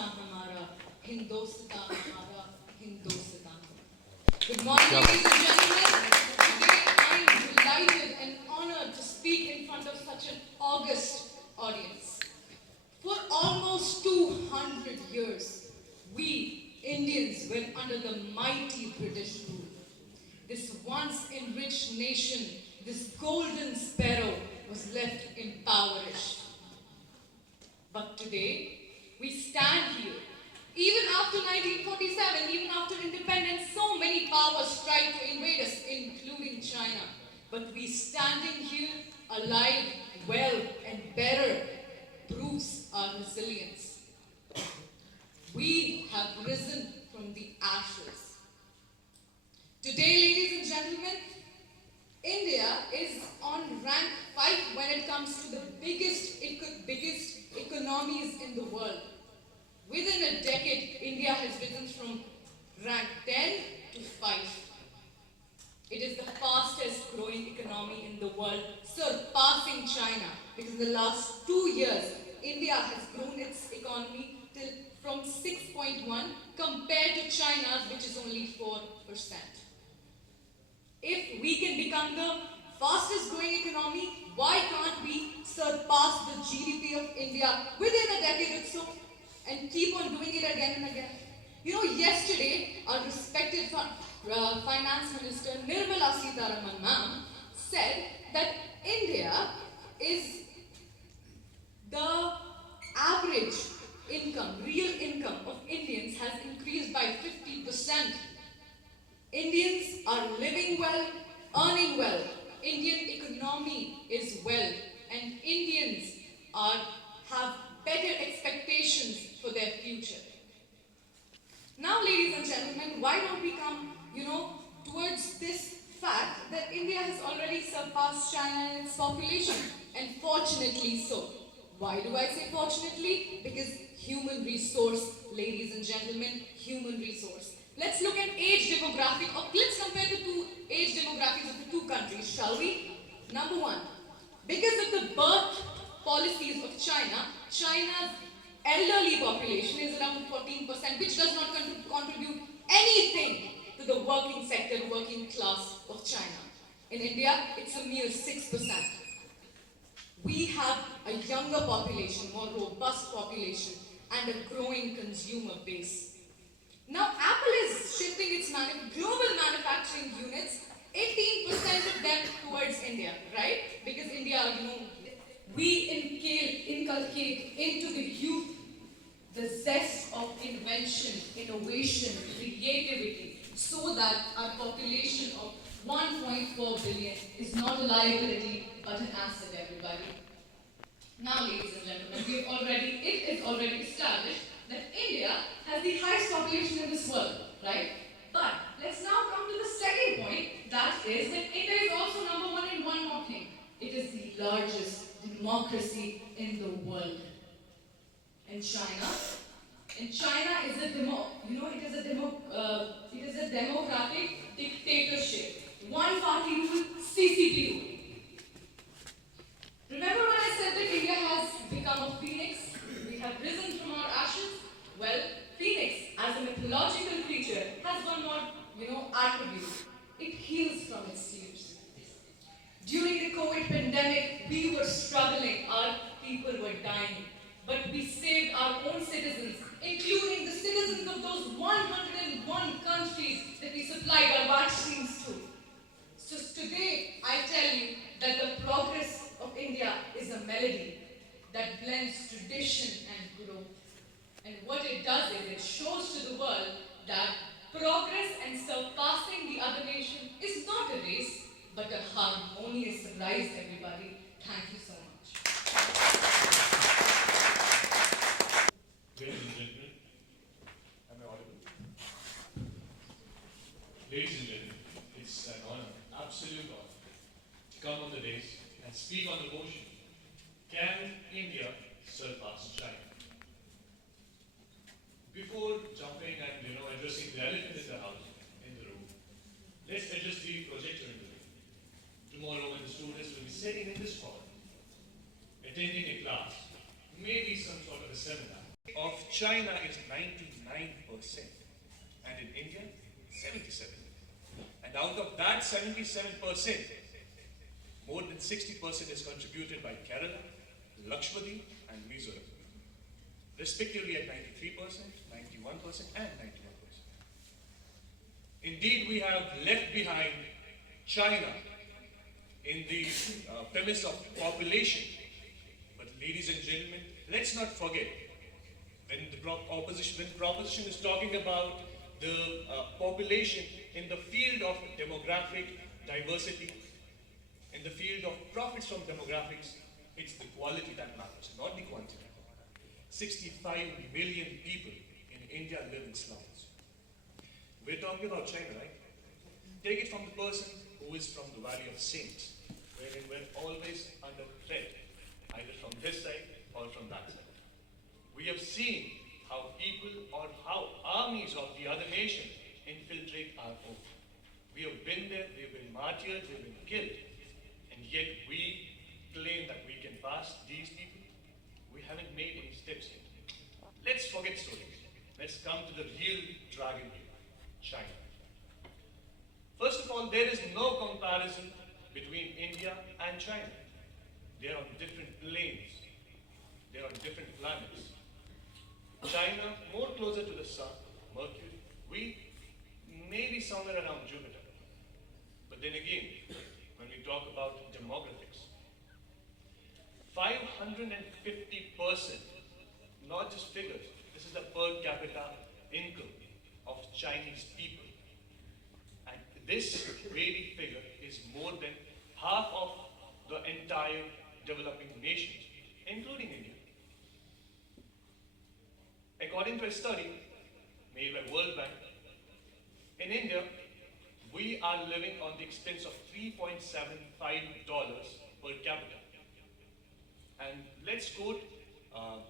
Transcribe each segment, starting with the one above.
हमारा हिंदुस्तान हमारा Hindustan. Good morning, ladies and gentlemen. Today I am delighted and honored to speak in front of such an august audience. For almost 200 years, we Indians were under the mighty British rule. This once enriched nation, this golden sparrow, was left impoverished. But today, we stand here. Even after 1947, even after independence, so many powers tried to invade us, including China. But we standing here, alive, well, and better, proves our resilience. We have risen from the ashes. Today, ladies and gentlemen, India is on rank 5 when it comes to the biggest economies in the world. Within a decade, India has risen from rank 10 to 5. It is the fastest growing economy in the world, surpassing China. Because in the last 2 years, India has grown its economy from 6.1 compared to China's, which is only 4%. If we can become the fastest growing economy, why can't we surpass the GDP of India within a decade or so and keep on doing it again and again? You know, yesterday, our respected Finance Minister Nirmala Sitharaman ma'am said that India is the average income, real income of Indians has increased by 50%. Indians are living well, earning well. Indian economy is well, and Indians have better expectations for their future. Now, ladies and gentlemen, why don't we come, towards this fact that India has already surpassed China in its population, and fortunately so. Why do I say fortunately? Because human resource, ladies and gentlemen, human resource. Let's look at age demographic, or let's compare the two age demographics of the two countries, shall we? Number one, because of the birth policies of China, China's elderly population is around 14%, which does not contribute anything to the working sector, working class of China. In India, it's a mere 6%. We have a younger population, more robust population, and a growing consumer base. Now, Apple is shifting its global manufacturing units, 18% of them towards India, right? Because India, we inculcate into the youth the zest of invention, innovation, creativity, so that our population of 1.4 billion is not a liability, but an asset, everybody. Now, ladies and gentlemen, it is already established that India has the highest population in this world, right? But let's now come to the second point, that is that India is also number one in one more thing. It is the largest democracy in the world. And China is a democratic dictatorship. One party rule, CCP rule. Remember when I said that India has become a phoenix? We have risen from our ashes? Well, phoenix, as a mythological creature, has one more, attribute. It heals from its tears. During the COVID pandemic, we were struggling. Our people were dying. But we saved our own citizens, including the citizens of those 101 countries that we supplied our vaccines to. So today, I tell you that the progress of India is a melody that blends tradition and growth. And what it does is it shows to the world that progress and surpassing the other nation is not a race, but a harmonious rise, everybody. Thank you so much. Ladies and gentlemen, am I audible? Ladies and gentlemen, it's an honor, absolute honor, to come on the dais and speak on the motion, can India surpass China? Before jumping and addressing the elephant in the house, in the room, let's adjust the projector in the room. Tomorrow when the students will be sitting in this hall, attending a class, maybe some sort of a seminar, of China is 99%. And in India, 77. And out of that 77%, more than 60% is contributed by Kerala, Lakshadweep, and Mizoram, respectively at 93%, 91%, and 91%. Indeed, we have left behind China in the premise of population. But ladies and gentlemen, let's not forget, when the proposition is talking about the population in the field of demographic diversity, in the field of profits from demographics, it's the quality that matters, not the quantity. 65 million people in India live in slums. We're talking about China, right? Take it from the person who is from the Valley of Saints, wherein we're always under threat, either from this side or from that side. We have seen how people or how armies of the other nation infiltrate our home. We have been there, we have been martyred, we have been killed, and yet we claim that we can pass these people. We haven't made any steps yet. Let's forget stories. Let's come to the real dragon here, China. First of all, there is no comparison between India and China. They are on different planes. They are on different planets. China, more closer to the sun, Mercury. We may be somewhere around Jupiter. But then again, when we talk about demographics, 550%, not just figures, this is the per capita income of Chinese people. And this very figure is more than half of the entire developing nations, including India. According to a study made by World Bank, in India, we are living on the expense of $3.75 per capita. And let's quote our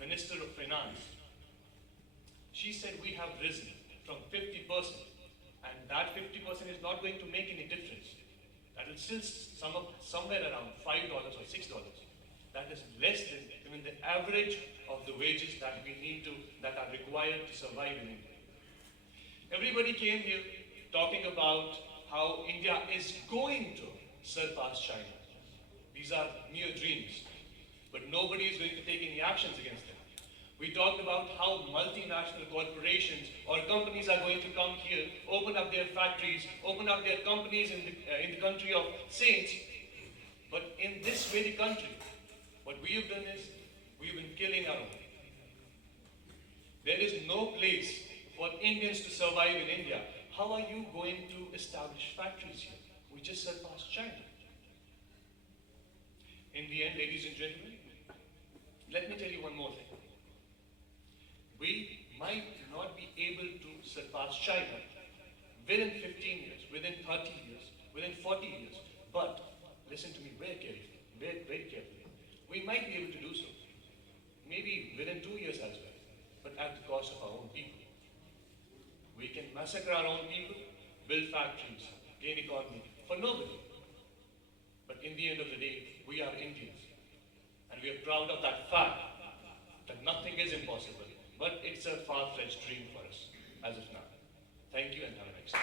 Minister of Finance. She said we have risen from 50%, and that 50% is not going to make any difference. That will still sum up somewhere around $5 or $6. That is less than even the average of the wages that are required to survive in India. Everybody came here talking about how India is going to surpass China. These are mere dreams, but nobody is going to take any actions against them. We talked about how multinational corporations or companies are going to come here, open up their factories, open up their companies in the country of saints. But in this very country, what we have done is we have been killing our own. There is no place for Indians to survive in India. How are you going to establish factories here? We just surpassed China. In the end, ladies and gentlemen, let me tell you one more thing. We might not be able to surpass China within 15 years, within 30 years, within 40 years. But listen to me very carefully, very carefully. We might be able to do so. Maybe within 2 years as well, but at the cost of our own people. We can massacre our own people, build factories, gain economy for nobody. But in the end of the day, we are Indians. And we are proud of that fact that nothing is impossible. But it's a far-fetched dream for us as of now. Thank you and have a nice day.